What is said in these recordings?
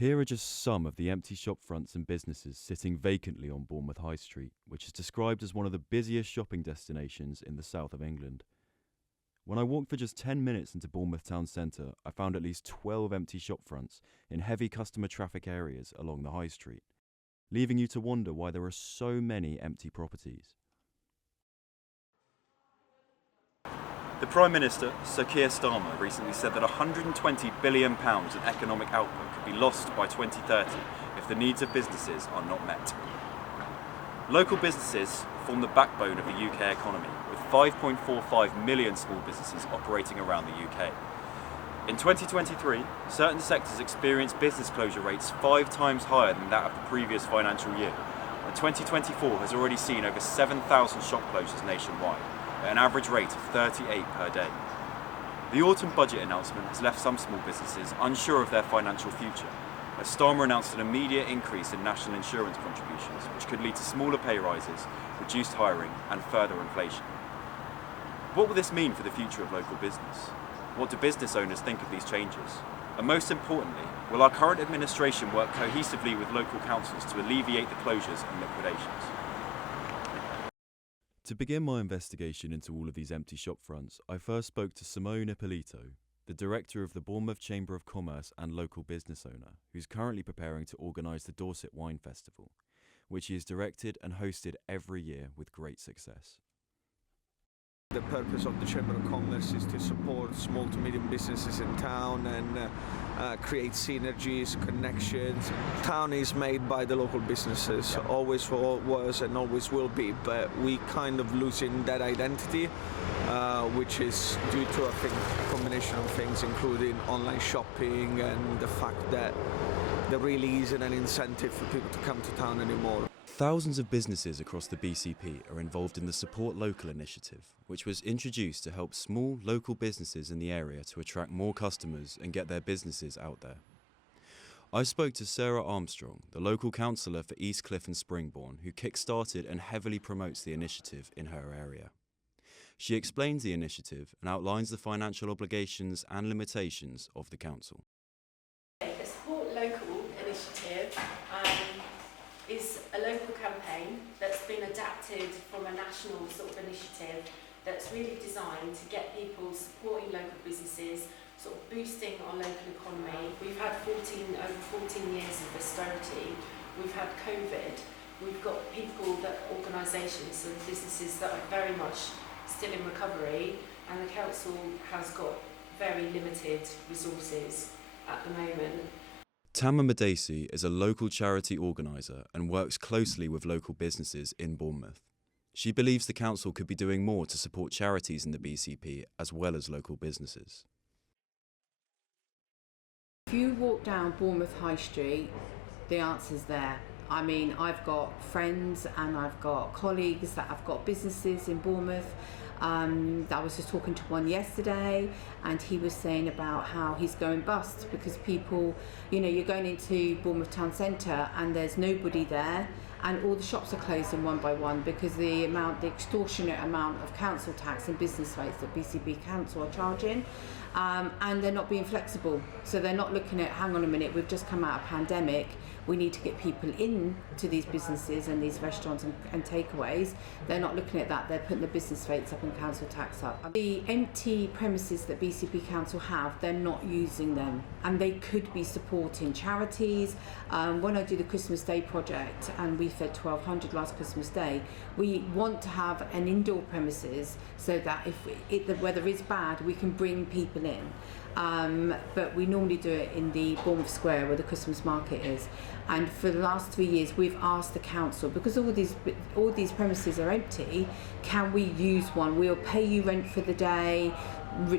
Here are just some of the empty shop fronts and businesses sitting vacantly on Bournemouth High Street, which is described as one of the busiest shopping destinations in the south of England. When I walked for just 10 minutes into Bournemouth town centre, I found at least 12 empty shop fronts in heavy customer traffic areas along the high street, leaving you to wonder why there are so many empty properties. The Prime Minister, Sir Keir Starmer, recently said that £120 billion in economic output could be lost by 2030 if the needs of businesses are not met. Local businesses form the backbone of the UK economy, with 5.45 million small businesses operating around the UK. In 2023, certain sectors experienced business closure rates 5 times higher than that of the previous financial year, and 2024 has already seen over 7,000 shop closures nationwide, at an average rate of 38 per day. The autumn budget announcement has left some small businesses unsure of their financial future, as Starmer announced an immediate increase in national insurance contributions, which could lead to smaller pay rises, reduced hiring and further inflation. What will this mean for the future of local business? What do business owners think of these changes? And most importantly, will our current administration work cohesively with local councils to alleviate the closures and liquidations? To begin my investigation into all of these empty shop fronts, I first spoke to Simone Ippolito, the director of the Bournemouth Chamber of Commerce and local business owner, who's currently preparing to organise the Dorset Wine Festival, which he has directed and hosted every year with great success. The purpose of the Chamber of Commerce is to support small to medium businesses in town and create synergies, connections. Town is made by the local businesses, always was and always will be, but we kind of losing that identity, which is due to, I think, a combination of things, including online shopping and the fact that there really isn't an incentive for people to come to town anymore. Thousands of businesses across the BCP are involved in the Support Local initiative, which was introduced to help small local businesses in the area to attract more customers and get their businesses out there. I spoke to Sarah Armstrong, the local councillor for East Cliff and Springbourne, who kick-started and heavily promotes the initiative in her area. She explains the initiative and outlines the financial obligations and limitations of the council. The Support Local initiative is a local campaign that's been adapted from a national sort of initiative that's really designed to get people supporting local businesses, sort of boosting our local economy. We've had over 14 years of austerity, we've had COVID, we've got organisations and businesses that are very much still in recovery, and the council has got very limited resources at the moment. Tama Madesi is a local charity organiser and works closely with local businesses in Bournemouth. She believes the council could be doing more to support charities in the BCP as well as local businesses. If you walk down Bournemouth High Street, the answer's there. I mean, I've got friends and I've got colleagues that have got businesses in Bournemouth. I was just talking to one yesterday, and he was saying about how he's going bust because people, you're going into Bournemouth Town Centre and there's nobody there, and all the shops are closing one by one because the extortionate amount of council tax and business rates that BCB Council are charging, and they're not being flexible. So they're not looking at, hang on a minute, we've just come out of pandemic, we need to get people in to these businesses and these restaurants and takeaways. They're not looking at that, they're putting the business rates up and council tax up. The empty premises that BCP Council have, they're not using them, and they could be supporting charities. When I do the Christmas Day project, and we fed 1,200 last Christmas Day, we want to have an indoor premises so that if the weather is bad, we can bring people in. But we normally do it in the Bournemouth Square where the Christmas market is. And for the last 3 years, we've asked the council, because all these premises are empty, can we use one? We'll pay you rent for the day.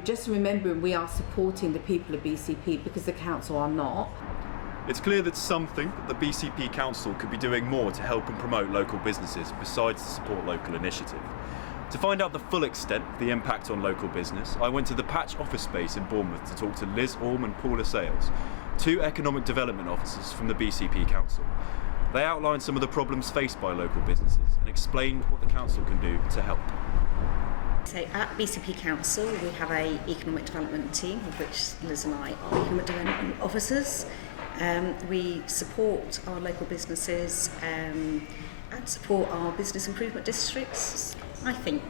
Just remembering we are supporting the people of BCP because the council are not. It's clear that some think that the BCP Council could be doing more to help and promote local businesses besides the Support Local initiative. To find out the full extent of the impact on local business, I went to the Patch office space in Bournemouth to talk to Liz Orme and Paula Sales, 2 economic development officers from the BCP Council. They outlined some of the problems faced by local businesses and explained what the council can do to help. So at BCP Council we have an economic development team, of which Liz and I are economic development officers, We support our local businesses and support our business improvement districts. I think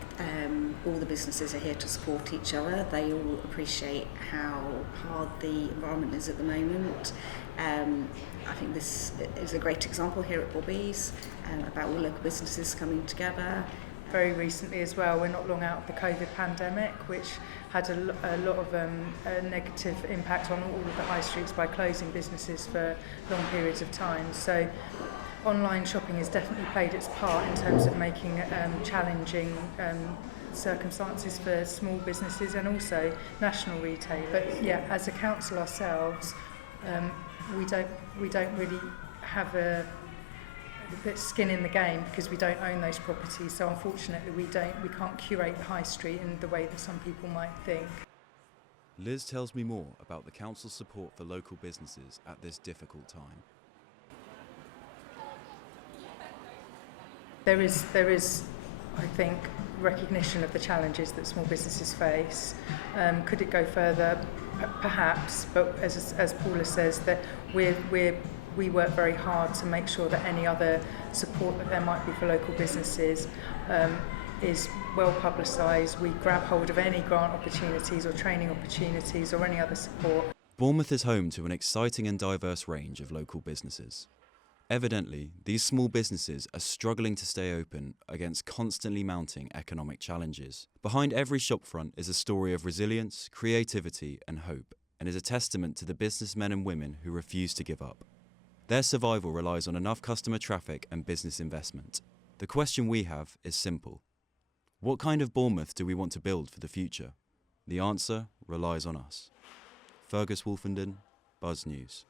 all the businesses are here to support each other. They all appreciate how hard the environment is at the moment. I think this is a great example here at Bobby's about all local businesses coming together. Very recently as well, we're not long out of the COVID pandemic, which had a lot of a negative impact on all of the high streets by closing businesses for long periods of time. So online shopping has definitely played its part in terms of making challenging circumstances for small businesses and also national retail. But yeah, as a council ourselves, we don't really have a bit skin in the game because we don't own those properties. So unfortunately, we can't curate the high street in the way that some people might think. Liz tells me more about the council's support for local businesses at this difficult time. There is, I think, recognition of the challenges that small businesses face. Could it go further? Perhaps, but as Paula says, that we work very hard to make sure that any other support that there might be for local businesses is well publicised. We grab hold of any grant opportunities or training opportunities or any other support. Bournemouth is home to an exciting and diverse range of local businesses. Evidently, these small businesses are struggling to stay open against constantly mounting economic challenges. Behind every shopfront is a story of resilience, creativity and hope, and is a testament to the businessmen and women who refuse to give up. Their survival relies on enough customer traffic and business investment. The question we have is simple. What kind of Bournemouth do we want to build for the future? The answer relies on us. Fergus Wolfenden, Buzz News.